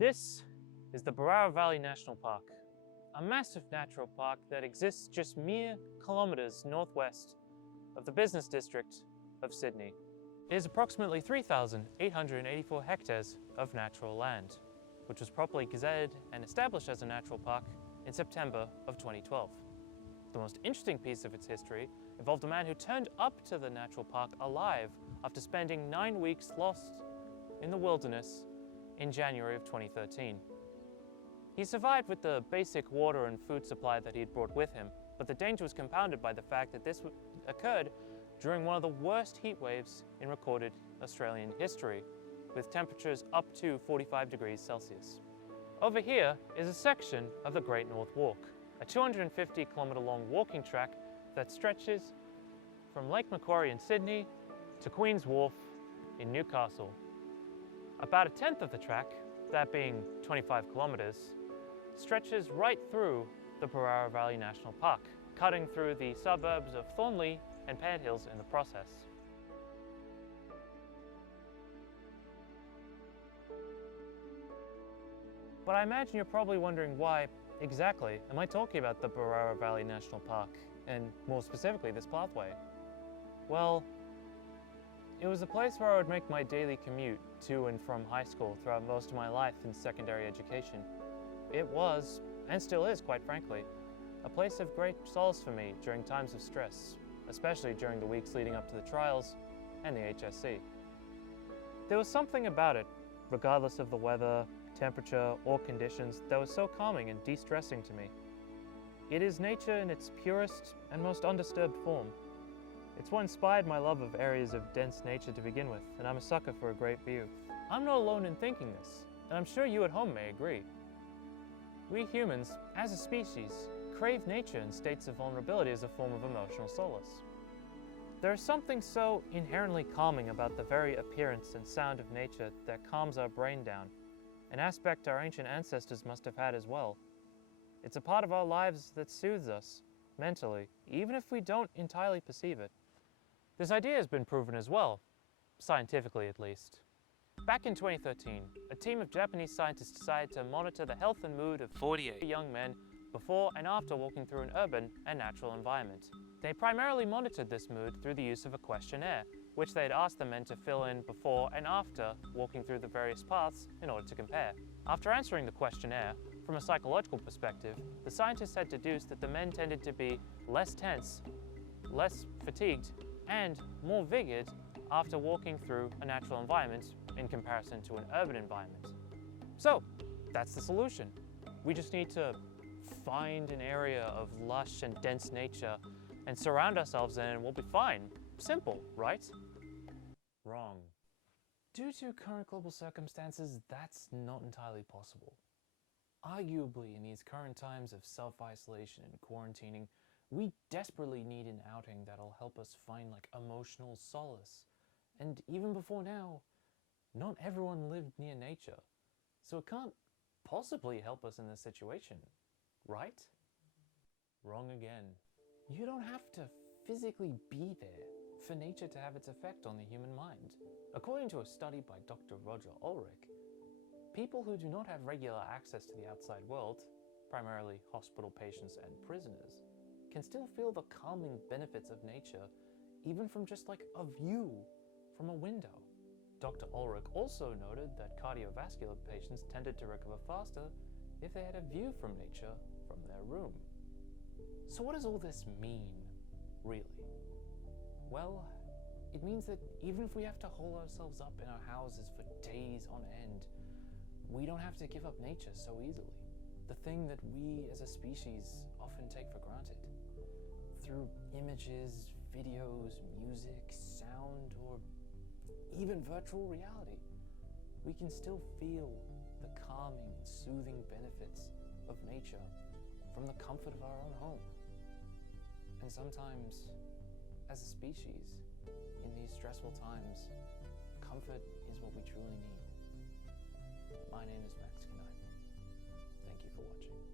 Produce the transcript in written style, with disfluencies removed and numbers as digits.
This is the Berowra Valley National Park, a massive natural park that exists just mere kilometers northwest of the business district of Sydney. It is approximately 3,884 hectares of natural land, which was properly gazetted and established as a natural park in September of 2012. The most interesting piece of its history involved a man who turned up to the natural park alive after spending 9 weeks lost in the wilderness in January of 2013. He survived with the basic water and food supply that he had brought with him, but the danger was compounded by the fact that this occurred during one of the worst heat waves in recorded Australian history, with temperatures up to 45 degrees Celsius. Over here is a section of the Great North Walk, a 250-kilometre long walking track that stretches from Lake Macquarie in Sydney to Queen's Wharf in Newcastle. About a tenth of the track, that being 25 kilometres, stretches right through the Berowra Valley National Park, cutting through the suburbs of Thornley and Pant Hills in the process. But I imagine you're probably wondering why exactly am I talking about the Berowra Valley National Park, and more specifically this pathway? Well, it was a place where I would make my daily commute to and from high school throughout most of my life in secondary education. It was, and still is quite frankly, a place of great solace for me during times of stress, especially during the weeks leading up to the trials and the HSC. There was something about it, regardless of the weather, temperature, or conditions, that was so calming and de-stressing to me. It is nature in its purest and most undisturbed form. It's what inspired my love of areas of dense nature to begin with, and I'm a sucker for a great view. I'm not alone in thinking this, and I'm sure you at home may agree. We humans, as a species, crave nature in states of vulnerability as a form of emotional solace. There is something so inherently calming about the very appearance and sound of nature that calms our brain down, an aspect our ancient ancestors must have had as well. It's a part of our lives that soothes us, mentally, even if we don't entirely perceive it. This idea has been proven as well, scientifically at least. Back in 2013, a team of Japanese scientists decided to monitor the health and mood of 48 young men before and after walking through an urban and natural environment. They primarily monitored this mood through the use of a questionnaire, which they had asked the men to fill in before and after walking through the various paths in order to compare. After answering the questionnaire, from a psychological perspective, the scientists had deduced that the men tended to be less tense, less fatigued, and more vigored after walking through a natural environment in comparison to an urban environment. So, that's the solution. We just need to find an area of lush and dense nature and surround ourselves in it and we'll be fine. Simple, right? Wrong. Due to current global circumstances, that's not entirely possible. Arguably, in these current times of self-isolation and quarantining, we desperately need an outing that'll help us find emotional solace. And even before now, not everyone lived near nature, so it can't possibly help us in this situation, right? Wrong again. You don't have to physically be there for nature to have its effect on the human mind. According to a study by Dr. Roger Ulrich, people who do not have regular access to the outside world, primarily hospital patients and prisoners, can still feel the calming benefits of nature even from just a view from a window. Dr. Ulrich also noted that cardiovascular patients tended to recover faster if they had a view from nature from their room. So what does all this mean, really? Well, it means that even if we have to hole ourselves up in our houses for days on end, we don't have to give up nature so easily. The thing that we as a species often take for granted. Through images, videos, music, sound, or even virtual reality, we can still feel the calming and soothing benefits of nature from the comfort of our own home. And sometimes, as a species, in these stressful times, comfort is what we truly need. My name is Kneipp. Thank you for watching.